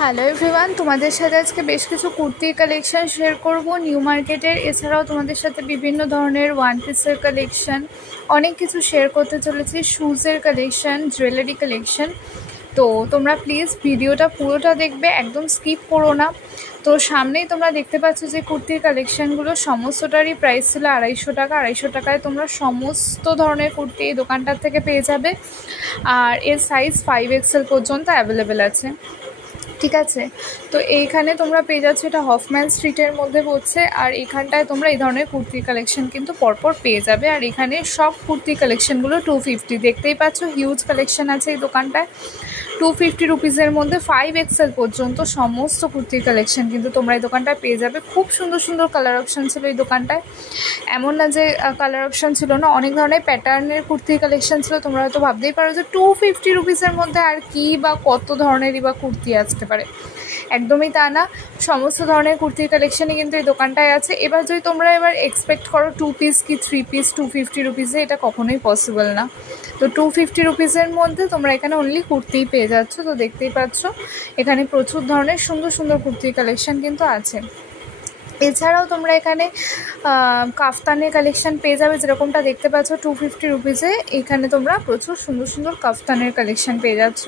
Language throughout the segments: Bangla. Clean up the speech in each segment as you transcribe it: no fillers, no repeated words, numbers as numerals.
হ্যালো এভরিওয়ান, তোমাদের সাথে আজকে বেশ কিছু কুর্তির কালেকশন শেয়ার করব নিউ মার্কেটের। এছাড়াও তোমাদের সাথে বিভিন্ন ধরনের ওয়ান পিসের কালেকশন অনেক কিছু শেয়ার করতে চলেছি, শুজের কালেকশন, জুয়েলারি কালেকশন। তো তোমরা প্লিজ ভিডিওটা পুরোটা দেখবে, একদম স্কিপ করো না। তো সামনেই তোমরা দেখতে পাচ্ছ যে কুর্তির কালেকশানগুলো সমস্তটারই প্রাইস ছিল 250 টাকা। 250 টাকায় তোমরা সমস্ত ধরনের কুর্তি এই দোকানটার থেকে পেয়ে যাবে। আর এর সাইজ 5XL পর্যন্ত অ্যাভেলেবেল আছে, ঠিক আছে। তো এইখানে তোমরা পেয়ে যাচ্ছ, এটা হফম্যান স্ট্রিটের মধ্যে পড়ছে। আর এখানটায় তোমরা এই ধরনের কুর্তির কালেকশন কিন্তু পরপর পেয়ে যাবে। আর এখানে সব কুর্তির কালেকশনগুলো 250, দেখতেই পাচ্ছ হিউজ কালেকশন আছে এই দোকানটায়। 250 রুপিসের মধ্যে 5XL পর্যন্ত সমস্ত কুর্তির কালেকশন কিন্তু তোমরা এই দোকানটায় পেয়ে যাবে। খুব সুন্দর সুন্দর কালার অপশান ছিল এই দোকানটায়, এমন না যে কালার অপশান ছিল না, অনেক ধরনের প্যাটার্নের কুর্তির কালেকশন ছিল। তোমরা হয়তো ভাবতেই পারো যে 250 রুপিসের মধ্যে আর কি বা কত ধরনেরই বা কুর্তি আসতে পারে। একদমই তা না, সমস্ত ধরনের কুর্তির কালেকশানই কিন্তু এই দোকানটায় আছে। এবার যদি তোমরা এক্সপেক্ট করো 2 পিস কি 3 পিস 250 রুপিসে, এটা কখনোই পসিবল না। তো 250 রুপিসের মধ্যে তোমরা এখানে অনলি কুর্তিই পেয়ে যাচ্ছ। তো দেখতেই পাচ্ছ এখানে প্রচুর ধরনের সুন্দর সুন্দর কুর্তির কালেকশান কিন্তু আছে। এছাড়াও তোমরা এখানে কাফতানের কালেকশান পেয়ে যাবে, যেরকমটা দেখতে পাচ্ছ 250 রুপিসে এখানে তোমরা প্রচুর সুন্দর সুন্দর কাফতানের কালেকশান পেয়ে যাচ্ছ।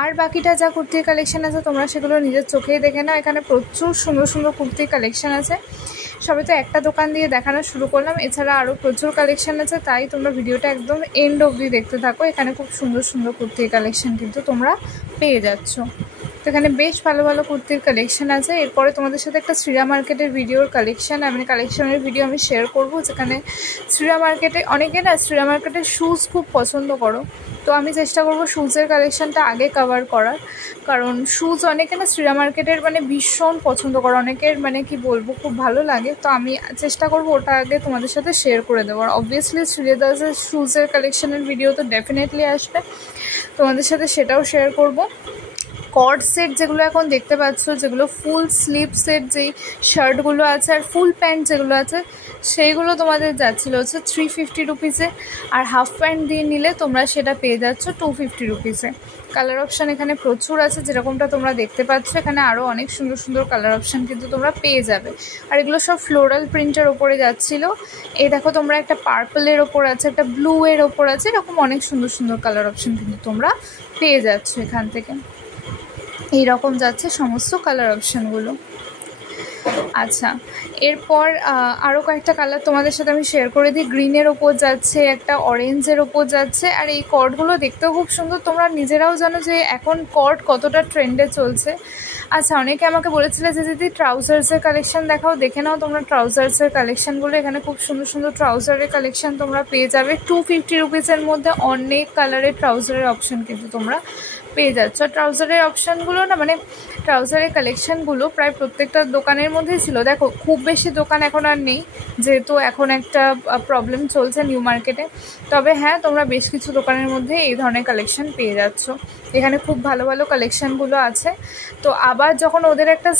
আর বাকিটা যা কুর্তির কালেকশান আছে তোমরা সেগুলো নিজের চোখেই দেখে নাও। এখানে প্রচুর সুন্দর সুন্দর কুর্তির কালেকশান আছে। সবে তো একটা দোকান দিয়ে দেখানো শুরু করলাম, এছাড়া আরও প্রচুর কালেকশান আছে, তাই তোমরা ভিডিওটা একদম এন্ড অবধি দেখতে থাকো। এখানে খুব সুন্দর সুন্দর কুর্তির কালেকশান কিন্তু তোমরা পেয়ে যাচ্ছ। তো এখানে বেশ ভালো ভালো কুর্তির কালেকশান আছে। এরপরে তোমাদের সাথে একটা শ্রীরা মার্কেটের ভিডিওর কালেকশান, মানে কালেকশানের ভিডিও আমি শেয়ার করব, যেখানে শ্রীরা মার্কেটে অনেকে না শ্রীরা মার্কেটের শ্যুজ খুব পছন্দ করো। তো আমি চেষ্টা করব শ্যুজের কালেকশানটা আগে কভার করার, কারণ শ্যুজ অনেকে না শ্রীরা মার্কেটের মানে ভীষণ পছন্দ করো, অনেকের মানে কি বলবো খুব ভালো লাগে। তো আমি চেষ্টা করব ওটা আগে তোমাদের সাথে শেয়ার করে দেবো। আর অবভিয়াসলি শ্রীদাসের শ্যুজের কালেকশানের ভিডিও তো ডেফিনেটলি আসবে, তোমাদের সাথে সেটাও শেয়ার করব। কর্ড সেট যেগুলো এখন দেখতে পাচ্ছ, যেগুলো ফুল স্লিভ সেট যেই শার্টগুলো আছে আর ফুল প্যান্ট যেগুলো আছে সেইগুলো তোমাদের যাচ্ছিলো হচ্ছে 350 রুপিসে। আর হাফ প্যান্ট দিয়ে নিলে তোমরা সেটা পেয়ে যাচ্ছ 250 রুপিসে। কালার অপশান এখানে প্রচুর আছে, যেরকমটা তোমরা দেখতে পাচ্ছ। এখানে আরও অনেক সুন্দর সুন্দর কালার অপশান কিন্তু তোমরা পেয়ে যাবে। আর এগুলো সব ফ্লোরাল প্রিন্টের ওপরে যাচ্ছিলো। এই দেখো তোমরা একটা পার্পলের ওপর আছে, একটা ব্লু এর ওপর আছে, এরকম অনেক সুন্দর সুন্দর কালার অপশান কিন্তু তোমরা পেয়ে যাচ্ছ এখান থেকে। এইরকম যাচ্ছে সমস্ত কালার অপশানগুলো। আচ্ছা, এরপর আরও কয়েকটা কালার তোমাদের সাথে আমি শেয়ার করে দিই। গ্রিনের ওপর যাচ্ছে, একটা অরেঞ্জের ওপর যাচ্ছে। আর এই কর্ডগুলো দেখতেও খুব সুন্দর। তোমরা নিজেরাও জানো যে এখন কর্ড কতটা ট্রেন্ডে চলছে। আচ্ছা, অনেকে আমাকে বলেছিলে যে দিদি ট্রাউজার্সের কালেকশান দেখাও, দেখে নাও তোমরা ট্রাউজার্সের কালেকশানগুলো। এখানে খুব সুন্দর সুন্দর ট্রাউজারের কালেকশান তোমরা পেয়ে যাবে। 250 রুপিসের মধ্যে অনেক কালারের ট্রাউজারের অপশান কিন্তু তোমরা পেয়ে যাচ্ছ। ট্রাউজারের অপশানগুলো না, মানে ট্রাউজারের কালেকশানগুলো প্রায় প্রত্যেকটা দোকানের মধ্যেই ছিল। দেখো খুব বেশি দোকান এখন আর নেই, যেহেতু এখন একটা প্রবলেম চলছে নিউ মার্কেটে। তবে হ্যাঁ, তোমরা বেশ কিছু দোকানের মধ্যে এই ধরনের কালেকশান পেয়ে যাচ্ছ। এখানে খুব ভালো ভালো কালেকশানগুলো আছে। তো আবার যখন ওদের একটা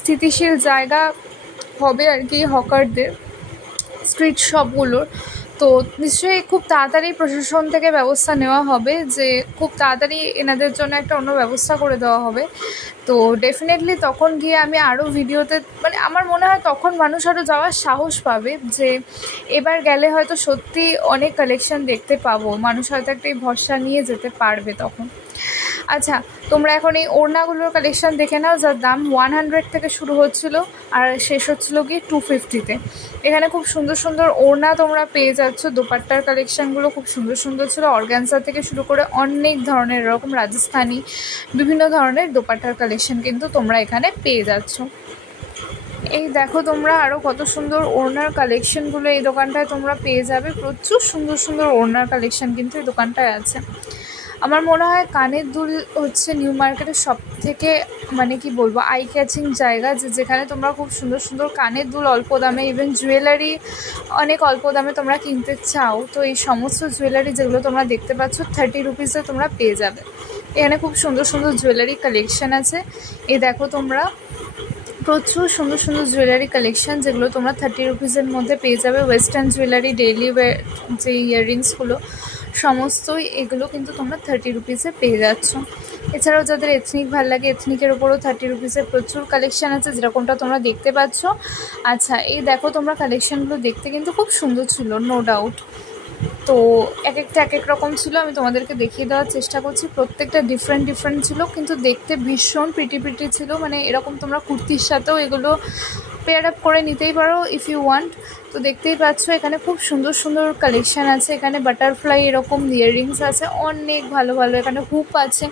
স্থিতিশীল জায়গা হবে আর কি হকারদের, স্ট্রিট শপগুলোর, তো নিশ্চয়ই খুব তাড়াতাড়ি প্রশাসন থেকে ব্যবস্থা নেওয়া হবে, যে খুব তাড়াতাড়ি এনাদের জন্য একটা অন্য ব্যবস্থা করে দেওয়া হবে। তো ডেফিনেটলি তখন গিয়ে আমি আরও ভিডিওতে, মানে আমার মনে হয় তখন মানুষ আরও যাওয়ার সাহস পাবে, যে এবার গেলে হয়তো সত্যি অনেক কালেকশান দেখতে পাবো, মানুষ হয়তো একটা ভরসা নিয়ে যেতে পারবে তখন। আচ্ছা, তোমরা এখন এই ওড়নাগুলোর কালেকশান দেখে নাও, যার দাম 100 থেকে শুরু হচ্ছিলো আর শেষ হচ্ছিলো কি 250-তে। এখানে খুব সুন্দর সুন্দর ওড়না তোমরা পেয়ে যাচ্ছ। দোপাট্টার কালেকশানগুলো খুব সুন্দর সুন্দর ছিল, অর্গানজা থেকে শুরু করে অনেক ধরনের এরকম রাজস্থানি বিভিন্ন ধরনের দোপাট্টার কালেকশান কিন্তু তোমরা এখানে পেয়ে যাচ্ছ। এই দেখো তোমরা আরও কত সুন্দর ওড়নার কালেকশানগুলো এই দোকানটায় তোমরা পেয়ে যাবে। প্রচুর সুন্দর সুন্দর ওড়নার কালেকশান কিন্তু এই দোকানটায় আছে। আমার মনে হয় কানের দুল হচ্ছে নিউ মার্কেটের সব থেকে মানে কি বলবো আই ক্যাচিং জায়গা, যেখানে তোমরা খুব সুন্দর সুন্দর কানের দুল অল্প দামে, ইভেন জুয়েলারি অনেক অল্প দামে তোমরা কিনতে চাও, তো এই সমস্ত জুয়েলারি যেগুলো তোমরা দেখতে পাচ্ছ 30 রুপিসে তোমরা পেয়ে যাবে। এখানে খুব সুন্দর সুন্দর জুয়েলারি কালেকশান আছে। এই দেখো তোমরা প্রচুর সুন্দর সুন্দর জুয়েলারি কালেকশান, যেগুলো তোমরা 30 রুপিসের মধ্যে পেয়ে যাবে। ওয়েস্টার্ন জুয়েলারি, ডেইলি ওয়্যার যে ইয়াররিংসগুলো সমস্তই, এগুলো কিন্তু তোমরা 30 রুপিসে পেয়ে যাচ্ছ। এছাড়াও যাদের এথনিক ভালো লাগে, এথনিকের ওপরও 30 রুপিসের প্রচুর কালেকশান আছে, যেরকমটা তোমরা দেখতে পাচ্ছ। আচ্ছা, এই দেখো তোমরা কালেকশানগুলো দেখতে কিন্তু খুব সুন্দর ছিল, নো ডাউট। তো এক একটা এক এক রকম ছিল, আমি তোমাদেরকে দেখিয়ে দেওয়ার চেষ্টা করছি। প্রত্যেকটা ডিফারেন্ট ছিল, কিন্তু দেখতে ভীষণ প্রিটি ছিল। মানে এরকম তোমরা কুর্তির সাথেও এগুলো পেয়ার আপ করে নিতেই পারো ইফ ইউ ওয়ান্ট। তো দেখতেই পাচ্ছ এখানে খুব সুন্দর কালেকশান আছে। এখানে বাটারফ্লাই এরকম ইয়াররিংস আছে, অনেক ভালো এখানে হুপ আছে,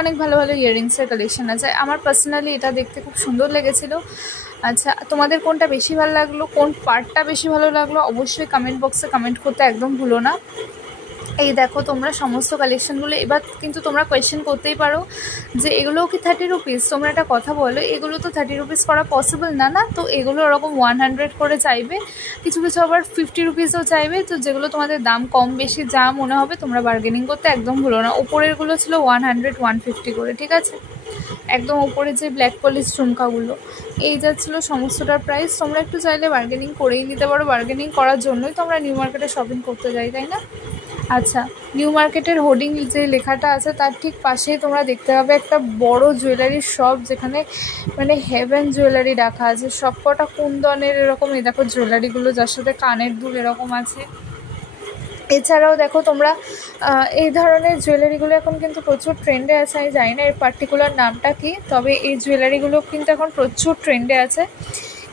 অনেক ভালো ইয়াররিংসের কালেকশান আছে। আমার পার্সোনালি এটা দেখতে খুব সুন্দর লেগেছিলো। আচ্ছা, তোমাদের কোনটা বেশি ভালো লাগলো, কোন পার্টটা বেশি ভালো লাগলো, অবশ্যই কমেন্ট বক্সে কমেন্ট করতে একদম ভুলো না। এই দেখো তোমরা সমস্ত কালেকশানগুলো। এবার কিন্তু তোমরা কোয়েশ্চেন করতেই পারো যে এগুলোও কি 30 রুপিস? তোমরা একটা কথা বলো, এগুলো তো 30 রুপিস করা পসিবল না। তো এগুলো ওরকম 100 করে চাইবে, কিছু আবার 50 রুপিসও চাইবে। তো যেগুলো তোমাদের দাম কম বেশি যা মনে হবে তোমরা বার্গেনিং করতে একদম ভুলো না। ওপরেরগুলো ছিল 100 150 করে, ঠিক আছে? একদম ওপরে যে ব্ল্যাক পলিশ ঝুমকাগুলো, এই যাচ্ছিলো সমস্তটার প্রাইস। তোমরা একটু চাইলে বার্গেনিং করেই নিতে পারো। বার্গেনিং করার জন্যই তোমরা নিউ মার্কেটে শপিং করতে যাই, তাই না? আচ্ছা, নিউ মার্কেটের হোর্ডিং যে লেখাটা আছে তার ঠিক পাশেই তোমরা দেখতে পাবে একটা বড় জুয়েলারির শপ, যেখানে মানে হেভেন জুয়েলারি রাখা আছে। সব কটা কুন্দনের এরকম, এই দেখো জুয়েলারিগুলো, যার সাথে কানের দুল এরকম আছে। এছাড়াও দেখো তোমরা এই ধরনের জুয়েলারিগুলো এখন কিন্তু প্রচুর ট্রেন্ডে আছে। আমি জানি না এর পার্টিকুলার নামটা কি, তবে এই জুয়েলারিগুলো কিন্তু এখন প্রচুর ট্রেন্ডে আছে।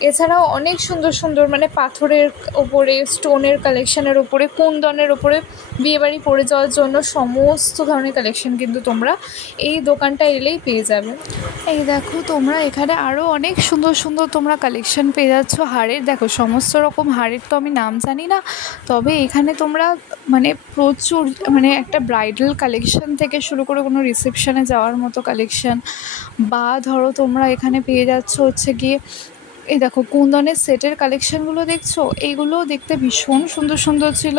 এছাড়াও অনেক সুন্দর মানে পাথরের ওপরে, স্টোনের কালেকশানের ওপরে, কুন্দনের ওপরে বিয়েবাড়ি পরে যাওয়ার জন্য সমস্ত ধরনের কালেকশান কিন্তু তোমরা এই দোকানটা এলেই পেয়ে যাবে। এই দেখো তোমরা এখানে আরও অনেক সুন্দর তোমরা কালেকশান পেয়ে যাচ্ছ হারের। দেখো সমস্ত রকম হারের তো আমি নাম জানি না, তবে এখানে তোমরা মানে প্রচুর মানে একটা ব্রাইডাল কালেকশান থেকে শুরু করে কোনো রিসেপশানে যাওয়ার মতো কালেকশান, বা ধরো তোমরা এখানে পেয়ে যাচ্ছ হচ্ছে গিয়ে এই দেখো কুন্দনের সেটের কালেকশানগুলো দেখছো, এইগুলোও দেখতে ভীষণ সুন্দর ছিল।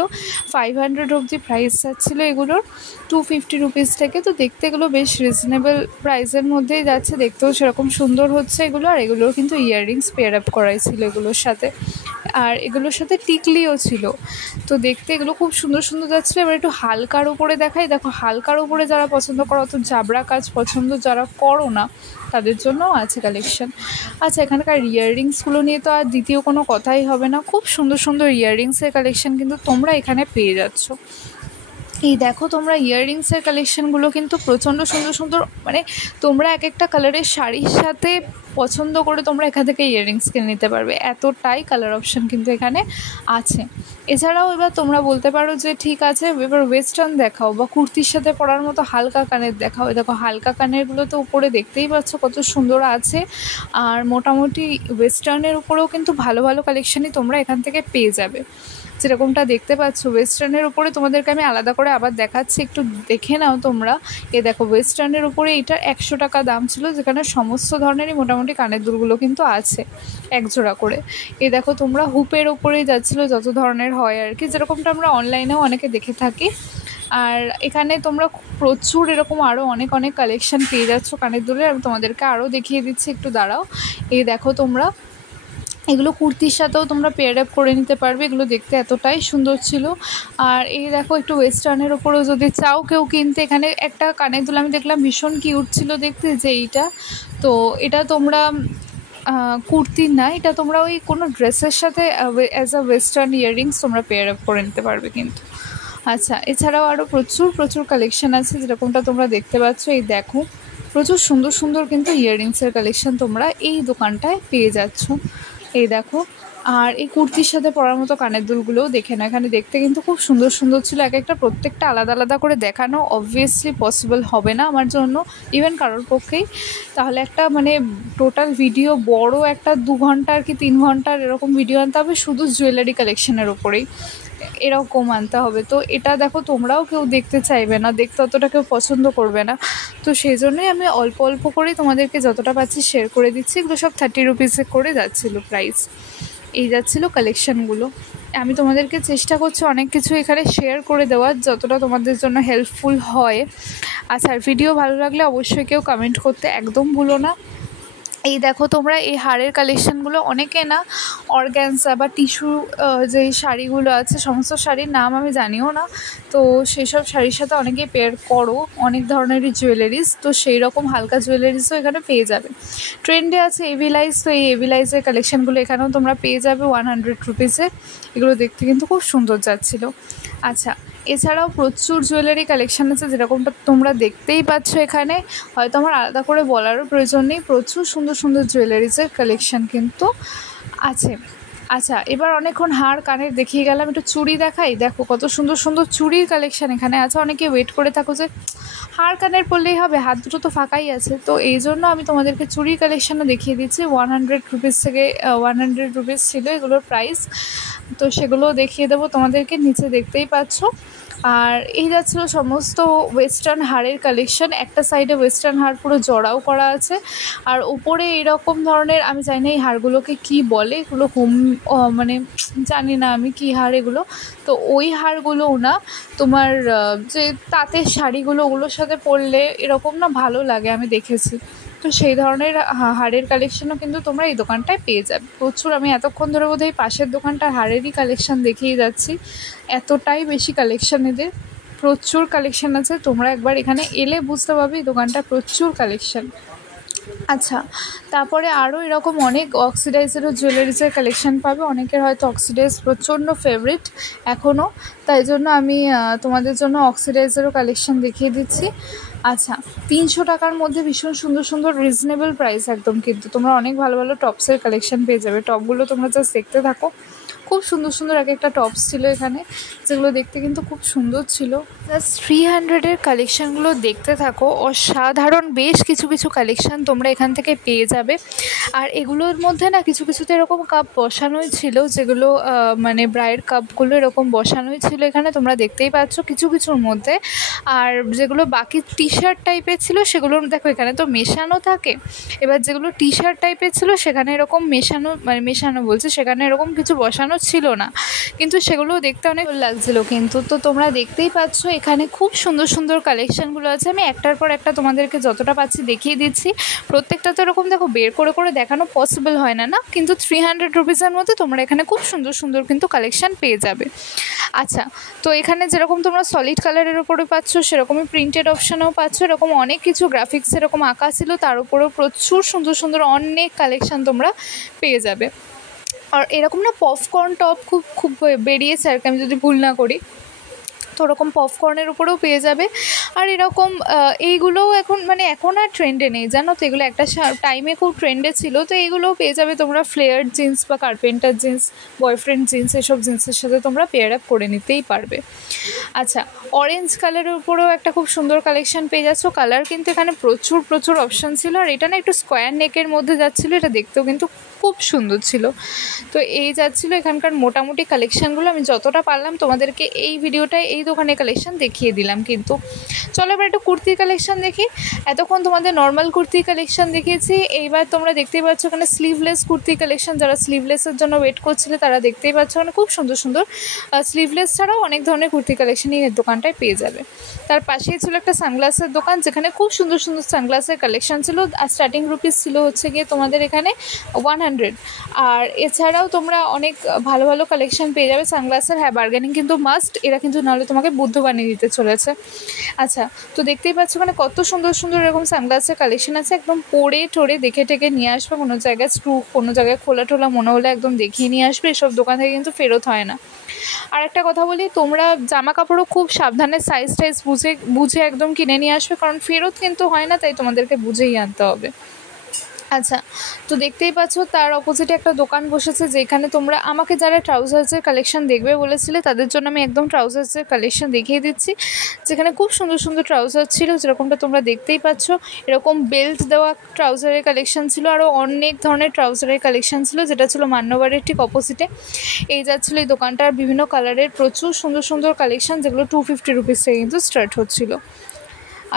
500 অবধি প্রাইস যাচ্ছিলো এগুলোর, 250 রুপিস থেকে। তো দেখতে এগুলো বেশ রিজনেবল প্রাইসের মধ্যেই যাচ্ছে, দেখতেও সেরকম সুন্দর হচ্ছে এগুলো। আর এগুলোর কিন্তু ইয়াররিংস পেয়ার আপ করাই ছিল এগুলোর সাথে, আর এগুলোর সাথে টিকলিও ছিল। তো দেখতে এগুলো খুব সুন্দর যাচ্ছিলো। এবার একটু হালকার উপরে দেখাই। দেখো হালকার উপরে যারা পছন্দ করো, অত জাবরা কাজ পছন্দ যারা করো না, তাদের জন্যও আছে কালেকশান। আচ্ছা, এখানকার ইয়াররিংসগুলো নিয়ে তো আর দ্বিতীয় কোনো কথাই হবে না। খুব সুন্দর ইয়াররিংসের কালেকশান কিন্তু তোমরা এখানে পেয়ে যাচ্ছ। এই দেখো তোমরা ইয়াররিংসের কালেকশানগুলো কিন্তু প্রচণ্ড সুন্দর মানে তোমরা এক একটা কালারের শাড়ির সাথে পছন্দ করে তোমরা এখান থেকে ইয়াররিংস কিনে নিতে পারবে, এতটাই কালার অপশান কিন্তু এখানে আছে। এছাড়াও এবার তোমরা বলতে পারো যে ঠিক আছে এবার ওয়েস্টার্ন দেখাও, বা কুর্তির সাথে পরার মতো হালকা কানের দেখাও। দেখো হালকা কানেরগুলো তো উপরে দেখতেই পাচ্ছ কত সুন্দর আছে। আর মোটামুটি ওয়েস্টার্নের উপরেও কিন্তু ভালো কালেকশানই তোমরা এখান থেকে পেয়ে যাবে। যেরকমটা দেখতে পাচ্ছ ওয়েস্টার্নের উপরে তোমাদেরকে আমি আলাদা করে আবার দেখাচ্ছি, একটু দেখে নাও তোমরা। দেখো ওয়েস্টার্নের উপরে এটার 100 টাকা দাম ছিল, যেখানে সমস্ত ধরনেরই মোটামুটি কানের দুলগুলো কিন্তু আছে এক জোড়া করে। দেখো তোমরা হুপের ওপরেই যাচ্ছিলো, যত ধরনের হয় আর কি, যেরকমটা আমরা অনলাইনেও অনেকে দেখে থাকি। আর এখানে তোমরা প্রচুর এরকম আরও অনেক কালেকশান পেয়ে যাচ্ছ কানের দুলের। আমি তোমাদেরকে আরও দেখিয়ে দিচ্ছি, একটু দাঁড়াও। দেখো তোমরা এগুলো কুর্তির সাথেও তোমরা পেয়ার আপ করে নিতে পারবে, এগুলো দেখতে এতটাই সুন্দর ছিল। আর দেখো একটু ওয়েস্টার্নের ওপরেও যদি চাও কেউ কিনতে, এখানে একটা কানের দুল আমি দেখলাম ভীষণ কিউট ছিল দেখতে, যে এইটা। তো এটা তোমরা কুর্তির না, এটা তোমরা ওই কোনো ড্রেসের সাথে অ্যাজ আ ওয়েস্টার্ন ইয়াররিংস তোমরা পেয়ার আপ করে নিতে পারবে কিন্তু। আচ্ছা, এছাড়াও আরও প্রচুর কালেকশান আছে, যেরকমটা তোমরা দেখতে পাচ্ছ। দেখো প্রচুর সুন্দর কিন্তু ইয়াররিংসের কালেকশান তোমরা এই দোকানটায় পেয়ে যাচ্ছ। দেখো, আর এই কুর্তির সাথে পরার মতো কানের দুলগুলোও দেখে না, এখানে দেখতে কিন্তু খুব সুন্দর ছিল। প্রত্যেকটা আলাদা করে দেখানো অবভিয়াসলি পসিবল হবে না আমার জন্য, ইভেন কারোর পক্ষেই। তাহলে একটা মানে টোটাল ভিডিও বড় একটা 2 ঘন্টার কি 3 ঘন্টার এরকম ভিডিও আনতে হবে শুধু জুয়েলারি কালেকশানের ওপরেই, এরকম আনতে হবে। তো এটা দেখো তোমরাও কেউ দেখতে চাইবে না, দেখতে অতটা কেউ পছন্দ করবে না। তো সেই জন্যই আমি অল্প করেই তোমাদেরকে যতটা পাচ্ছি শেয়ার করে দিচ্ছি। এগুলো সব 30 রুপিসে করে যাচ্ছিলো প্রাইস, যাচ্ছিলো কালেকশানগুলো। আমি তোমাদেরকে চেষ্টা করছি অনেক কিছু এখানে শেয়ার করে দেওয়ার, যতটা তোমাদের জন্য হেল্পফুল হয়। আচ্ছা, ভিডিও ভালো লাগলে অবশ্যই কেউ কমেন্ট করতে একদম ভুলো না। এই দেখো তোমরা এই হারের কালেকশানগুলো অনেকে না অর্গ্যানজা বা টিস্যু যেই শাড়িগুলো আছে, সমস্ত শাড়ির নাম আমি জানিও না, তো সেসব শাড়ির সাথে অনেকেই পেয়ার করো অনেক ধরনেরই জুয়েলারিস, তো সেই রকম হালকা জুয়েলারিসও এখানে পেয়ে যাবে। ট্রেন্ডে আছে এভিলাইজ, তো এই এভিলাইজের কালেকশানগুলো এখানেও তোমরা পেয়ে যাবে 100 রুপিসে। এগুলো দেখতে কিন্তু খুব সুন্দর যাচ্ছিলো। আচ্ছা, এছাড়াও প্রচুর জুয়েলারি কালেকশান আছে, যেরকমটা তোমরা দেখতেই পাচ্ছ এখানে, হয়তো আমার আলাদা করে বলারও প্রয়োজন নেই। প্রচুর সুন্দর সুন্দর জুয়েলারিসের কালেকশান কিন্তু আছে। আচ্ছা, এবার অনেকক্ষণ হার কানের দেখিয়ে গেলাম, একটু চুড়ি দেখাই। দেখো কত সুন্দর সুন্দর চুড়ির কালেকশান এখানে আছে। অনেকে ওয়েট করে থাকো যে হার কানের পরলেই হবে, হাত দুটো তো ফাঁকাই আছে, তো এই জন্য আমি তোমাদেরকে চুড়ির কালেকশানও দেখিয়ে দিচ্ছি। 100 রুপিস থেকে 100 রুপিস ছিল এগুলোর প্রাইস, তো সেগুলো দেখিয়ে দেবো তোমাদেরকে, নিচে দেখতেই পাচ্ছ। আর এই যাচ্ছিলো সমস্ত ওয়েস্টার্ন হারের কালেকশন। একটা সাইডে ওয়েস্টার্ন হার পুরো জড়াও করা আছে, আর উপরে এরকম ধরনের, আমি জানি না এই হারগুলোকে কি বলে, এগুলো মানে জানি না আমি কি হার এগুলো। তো ওই হারগুলোও না তোমার যে তাঁতের শাড়িগুলো, ওগুলোর সাথে পরলে এরকম না ভালো লাগে, আমি দেখেছি। তো সেই ধরনের হারের কালেকশনও কিন্তু তোমরা এই দোকানটায় পেয়ে যাবে প্রচুর। আমি এতক্ষণ ধরে বোধহয় পাশের দোকানটা হারেরই কালেকশন দেখিয়ে যাচ্ছি, এতটাই বেশি কালেকশন এদের, প্রচুর কালেকশন আছে। তোমরা একবার এখানে এলে বুঝতে পারবে এই দোকানটা প্রচুর কালেকশন। আচ্ছা, তারপরে আরও এরকম অনেক অক্সিডাইজেরও জুয়েলারিসের কালেকশান পাবে। অনেকের হয়তো অক্সিডাইজ প্রচণ্ড ফেভারিট এখনও, তাই জন্য আমি তোমাদের জন্য অক্সিডাইজেরও কালেকশান দেখিয়ে দিচ্ছি। আচ্ছা, 300 টাকার মধ্যে ভীষণ সুন্দর সুন্দর রিজনেবল প্রাইস একদম, কিন্তু তোমরা অনেক ভালো ভালো টপসের কালেকশান পেয়ে যাবে। টপগুলো তোমরা জাস্ট দেখতে থাকো, খুব সুন্দর সুন্দর এক একটা টপস ছিল এখানে, যেগুলো দেখতে কিন্তু খুব সুন্দর ছিল। জাস্ট 300-এর কালেকশানগুলো দেখতে থাকো, অসাধারণ বেশ কিছু কিছু কালেকশান তোমরা এখান থেকে পেয়ে যাবে। আর এগুলোর মধ্যে না কিছু কিছুতে এরকম কাপ বসানোই ছিল, যেগুলো মানে ব্রাইড কাপগুলো এরকম বসানোই ছিল এখানে, তোমরা দেখতেই পাচ্ছ কিছু কিছুর মধ্যে। আর যেগুলো বাকি টি শার্ট টাইপের ছিল সেগুলো দেখো এখানে তো মেশানো থাকে, এবার যেগুলো টি শার্ট টাইপের ছিল সেখানে এরকম মেশানো বলছে, সেখানে এরকম কিছু বসানো ছিল না, কিন্তু সেগুলো দেখতে অনেক ভালো লাগছিলো কিন্তু। তো তোমরা দেখতেই পাচ্ছ এখানে খুব সুন্দর সুন্দর কালেকশানগুলো আছে। আমি একটার পর একটা তোমাদেরকে যতটা পাচ্ছি দেখিয়ে দিচ্ছি। প্রত্যেকটা তো এরকম দেখো বের করে করে দেখানো পসিবল হয় না, কিন্তু 300 রুপিসের মধ্যে তোমরা এখানে খুব সুন্দর সুন্দর কিন্তু কালেকশান পেয়ে যাবে। আচ্ছা, তো এখানে যেরকম তোমরা সলিড কালারের উপরে পাচ্ছ, সেরকমই প্রিন্টেড অপশানেও পাচ্ছ। এরকম অনেক কিছু গ্রাফিক্স এরকম আঁকা ছিল, তার উপরেও প্রচুর সুন্দর সুন্দর অনেক কালেকশান তোমরা পেয়ে যাবে। আর এরকম না পপকর্ন টপ খুব খুব বেরিয়েছে আর কি, আমি যদি ভুল না করি, তো ওরকম পপকর্নের উপরেও পেয়ে যাবে। আর এরকম এইগুলোও এখন আর ট্রেন্ডে নেই জানো তো, এগুলো একটা টাইমে খুব ট্রেন্ডে ছিল, তো এইগুলোও পেয়ে যাবে তোমরা। ফ্লেয়ার জিন্স বা কার্পেন্টার জিন্স, বয়ফ্রেন্ড জিন্স, এসব জিন্সের সাথে তোমরা পেয়ার আপ করে নিতেই পারবে। আচ্ছা, অরেঞ্জ কালারের উপরেও একটা খুব সুন্দর কালেকশান পেয়ে যাচ্ছ। কালার কিন্তু এখানে প্রচুর প্রচুর অপশান ছিল, আর এটা না একটু স্কোয়ার নেকের মধ্যে যাচ্ছিলো, এটা দেখতেও কিন্তু খুব সুন্দর ছিল। তো এই যাচ্ছিলো এখানকার মোটামুটি কালেকশানগুলো। আমি যতটা পারলাম তোমাদেরকে এই ভিডিওটায় এই দোকানের কালেকশান দেখিয়ে দিলাম। কিন্তু চলো এবার একটু কুর্তির কালেকশান দেখি। এতক্ষণ তোমাদের নর্মাল কুর্তির কালেকশান দেখিয়েছি, এইবার তোমরা দেখতেই পাচ্ছ এখানে স্লিভলেস কুর্তির কালেকশান। যারা স্লিভলেসের জন্য ওয়েট করছিলে তারা দেখতেই পাচ্ছ মানে খুব সুন্দর সুন্দর স্লিভলেস ছাড়াও অনেক ধরনের কুর্তির কালেকশান এই দোকানটায় পেয়ে যাবে। তার পাশেই ছিল একটা সানগ্লাসের দোকান, যেখানে খুব সুন্দর সুন্দর সানগ্লাসের কালেকশান ছিল। আর স্টার্টিং রুপিস ছিল হচ্ছে গিয়ে তোমাদের এখানে 100। আর এছাড়াও তোমরা অনেক ভালো ভালো কালেকশান পেয়ে যাবে সানগ্লাসের। হ্যাঁ, বার্গেনিং কিন্তু মাস্ট, এরা কিন্তু নাহলে তোমাকে বুদ্ধ বানিয়ে দিতে চলেছে। আচ্ছা, তো দেখতেই পাচ্ছ মানে কত সুন্দর সুন্দর এরকম সানগ্লাসের কালেকশন আছে। একদম পরে টোরে দেখে টেকে নিয়ে আসবে, কোনো জায়গায় স্ক্রু, কোনো জায়গায় খোলা টোলা মনে হলে একদম দেখিয়ে নিয়ে আসবে। এসব দোকান থেকে কিন্তু ফেরত হয় না। আর একটা কথা বলি, তোমরা জামা কাপড়ও খুব সাবধানে সাইজ টাইজ বুঝে একদম কিনে নিয়ে আসবে, কারণ ফেরত কিন্তু হয় না, তাই তোমাদেরকে বুঝেই আনতে হবে। আচ্ছা, তো দেখতেই পাচ্ছ তার অপোজিটে একটা দোকান বসেছে, যেখানে তোমরা আমাকে যারা ট্রাউজার্সের কালেকশন দেখবে বলেছিলে তাদের জন্য আমি একদম ট্রাউজার্সের কালেকশন দেখিয়ে দিচ্ছি। যেখানে খুব সুন্দর সুন্দর ট্রাউজার ছিল, যেরকমটা তোমরা দেখতেই পাচ্ছ। এরকম বেল্ট দেওয়া ট্রাউজারের কালেকশন ছিল, আরও অনেক ধরনের ট্রাউজারের কালেকশন ছিল, যেটা ছিল মান্যবারের ঠিক অপোজিটে। এই যাচ্ছিলো এই দোকানটার বিভিন্ন কালারের প্রচুর সুন্দর সুন্দর কালেকশন, যেগুলো 250 রুপিস থেকে কিন্তু স্টার্ট হচ্ছিলো।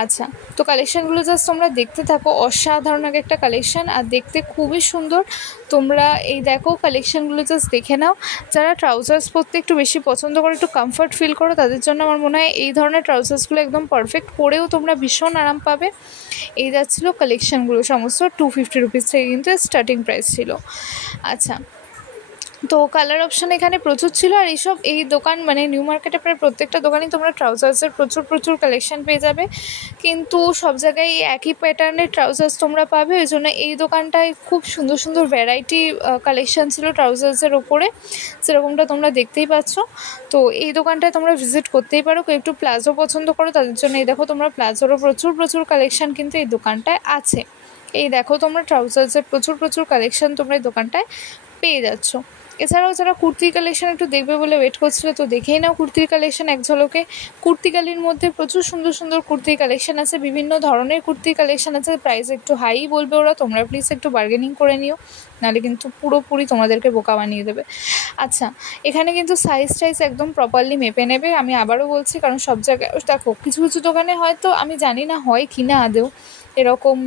আচ্ছা, তো কালেকশানগুলো জাস্ট তোমরা দেখতে থাকো। অসাধারণ একটা কালেকশান আর দেখতে খুবই সুন্দর। তোমরা এই দেখো কালেকশানগুলো জাস্ট দেখে নাও। যারা ট্রাউজার্স পরতে একটু বেশি পছন্দ করো, একটু কমফর্ট ফিল করো, তাদের জন্য আমার মনে হয় এই ধরনের ট্রাউজার্সগুলো একদম পারফেক্ট। পরেও তোমরা ভীষণ আরাম পাবে। এই যাচ্ছিলো কালেকশানগুলো সমস্ত 250 রুপিস থেকে কিন্তু স্টার্টিং প্রাইস ছিল। আচ্ছা, তো কালার অপশান এখানে প্রচুর ছিল। আর এই দোকান মানে নিউ মার্কেটে প্রায় প্রত্যেকটা দোকানেই তোমরা ট্রাউজার্সের প্রচুর কালেকশান পেয়ে যাবে, কিন্তু সব জায়গায় একই প্যাটার্নের ট্রাউজার্স তোমরা পাবে। ওই জন্য এই দোকানটায় খুব সুন্দর ভ্যারাইটি কালেকশান ছিল ট্রাউজার্সের ওপরে, যেরকমটা তোমরা দেখতেই পাচ্ছ। তো এই দোকানটায় তোমরা ভিজিট করতেই পারো। কেউ একটু প্লাজো পছন্দ করো তাদের জন্য এই দেখো তোমরা প্লাজোরও প্রচুর কালেকশান কিন্তু এই দোকানটায় আছে। এই দেখো তোমরা ট্রাউজার্সের প্রচুর কালেকশান তোমরা এই দোকানটায় পেয়ে যাচ্ছ। এছাড়াও যারা কুর্তির কালেকশান একটু দেখবে বলে ওয়েট করছিল, তো দেখেই নাও কুর্তির কালেকশান এক ঝলকে। কুর্তিকালির মধ্যে প্রচুর সুন্দর কুর্তির কালেকশান আছে, বিভিন্ন ধরনের কুর্তির কালেকশান আছে। প্রাইস একটু হাই বলবে ওরা, তোমরা প্লিজ একটু বার্গেনিং করে নিও, নাহলে কিন্তু পুরোপুরি তোমাদেরকে বোকা বানিয়ে দেবে। আচ্ছা, এখানে কিন্তু সাইজ একদম প্রপারলি মেপে নেবে, আমি আবারও বলছি, কারণ সব জায়গায় দেখো কিছু দোকানে হয়তো আমি জানি না হয় কি না আদেও এরকম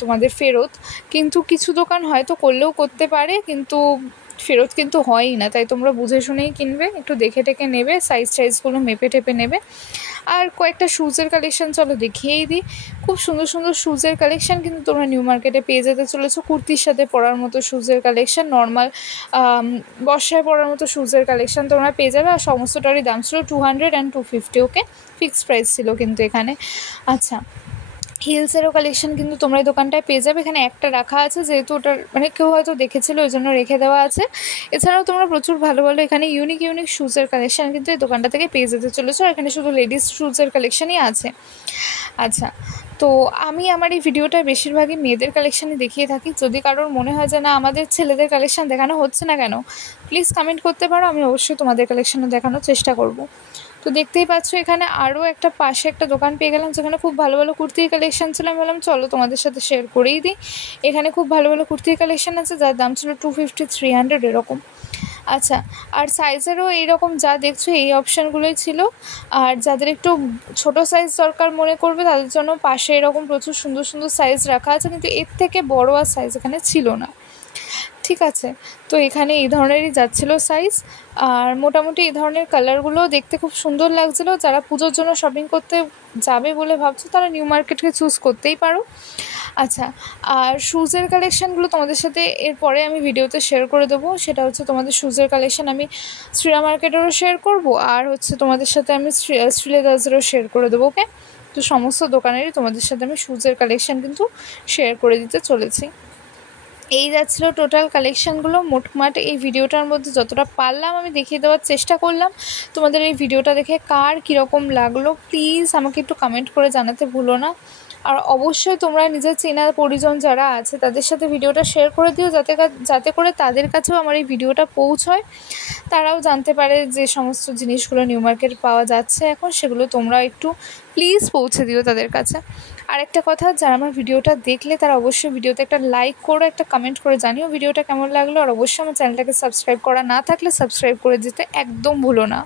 তোমাদের ফেরত, কিন্তু কিছু দোকান হয়তো করলেও করতে পারে, কিন্তু ফেরত কিন্তু হয়ই না। তাই তোমরা বুঝে শুনেই কিনবে, একটু দেখে নেবে, সাইজগুলো মেপে নেবে। আর কয়েকটা শুজের কালেকশান চলো দেখিয়েই দিই। খুব সুন্দর শুজের কালেকশান কিন্তু তোমরা নিউ মার্কেটে পেয়ে যেতে চলেছো। কুর্তির সাথে পরার মতো শুজের কালেকশান, নর্মাল বর্ষায় পরার মতো শুজের কালেকশান তোমরা পেয়ে যাবে। আর সমস্তটারই দাম ছিল 200 and 250, ওকে ফিক্সড প্রাইস ছিল কিন্তু এখানে। আচ্ছা, হিলসেরও কালেকশান কিন্তু তোমরা এই দোকানটায় পেয়ে যাবে। এখানে একটা রাখা আছে, যেহেতু ওটার মানে কেউ হয়তো দেখেছিল ওই জন্য রেখে দেওয়া আছে। এছাড়াও তোমরা প্রচুর ভালো এখানে ইউনিক শুজের কালেকশান কিন্তু এই দোকানটা থেকে পেয়ে যেতে চলেছো। আর এখানে শুধু লেডিস শুজের কালেকশানই আছে। আচ্ছা, তো আমি আমার এই ভিডিওটা বেশিরভাগই মেয়েদের কালেকশানই দেখিয়ে থাকি। যদি কারোর মনে হয় যে না আমাদের ছেলেদের কালেকশান দেখানো হচ্ছে না কেন, প্লিজ কমেন্ট করতে পারো, আমি অবশ্যই তোমাদের কালেকশানও দেখানোর চেষ্টা করব। তো দেখতেই পাচ্ছ এখানে আরও একটা পাশে একটা দোকান পেয়ে গেলাম, যেখানে খুব ভালো কুর্তির কালেকশান ছিল। আমি বললাম চলো তোমাদের সাথে শেয়ার করেই দিই। এখানে খুব ভালো কুর্তির কালেকশান আছে, যার দাম ছিল 250, 300 এরকম। আচ্ছা, আর সাইজেরও এইরকম যা দেখছো এই অপশানগুলোই ছিল। আর যাদের একটু ছোট সাইজ দরকার মনে করবে তাদের জন্য পাশে এরকম প্রচুর সুন্দর সাইজ রাখা আছে, কিন্তু এর থেকে বড় আর সাইজ এখানে ছিল না। ঠিক আছে, তো এখানে এই ধরনেরই যাচ্ছিলো সাইজ। আর মোটামুটি এই ধরনের কালারগুলোও দেখতে খুব সুন্দর লাগছিলো। যারা পুজোর জন্য শপিং করতে যাবে বলে ভাবছো তারা নিউ মার্কেটকে চুজ করতেই পারো। আচ্ছা, আর শুজের কালেকশানগুলো তোমাদের সাথে এরপরে আমি ভিডিওতে শেয়ার করে দেবো। সেটা হচ্ছে তোমাদের শুজের কালেকশান আমি শ্রীরা মার্কেটেরও শেয়ার করব, আর হচ্ছে তোমাদের সাথে আমি শ্রীলেদার্সেরও শেয়ার করে দেবো, ওকে। তো সমস্ত দোকানেরই তোমাদের সাথে আমি শুজের কালেকশান কিন্তু শেয়ার করে দিতে চলেছি। এই যাচ্ছিলো টোটাল কালেকশানগুলো। মোটমাট এই ভিডিওটার মধ্যে যতটা পারলাম আমি দেখিয়ে দেওয়ার চেষ্টা করলাম। তোমাদের এই ভিডিওটা দেখে কার কীরকম লাগলো প্লিজ আমাকে একটু কমেন্ট করে জানাতে ভুলো না। আর অবশ্যই তোমরা নিজের চেনা পরিজন যারা আছে তাদের সাথে ভিডিওটা শেয়ার করে দিও, যাতে করে তাদের কাছেও আমার এই ভিডিওটা পৌঁছয়, তারাও জানতে পারে যে সমস্ত জিনিসগুলো নিউ মার্কেট পাওয়া যাচ্ছে এখন, সেগুলো তোমরা একটু প্লিজ পৌঁছে দিও তাদের কাছে। আর একটা কথা, যারা আমার ভিডিওটা দেখলে তারা অবশ্যই ভিডিওতে একটা লাইক করো, একটা কমেন্ট করে জানিও ভিডিওটা কেমন লাগলো। আর অবশ্যই আমার চ্যানেলটাকে সাবস্ক্রাইব করা না থাকলে সাবস্ক্রাইব করে দিতে একদম ভুলো না।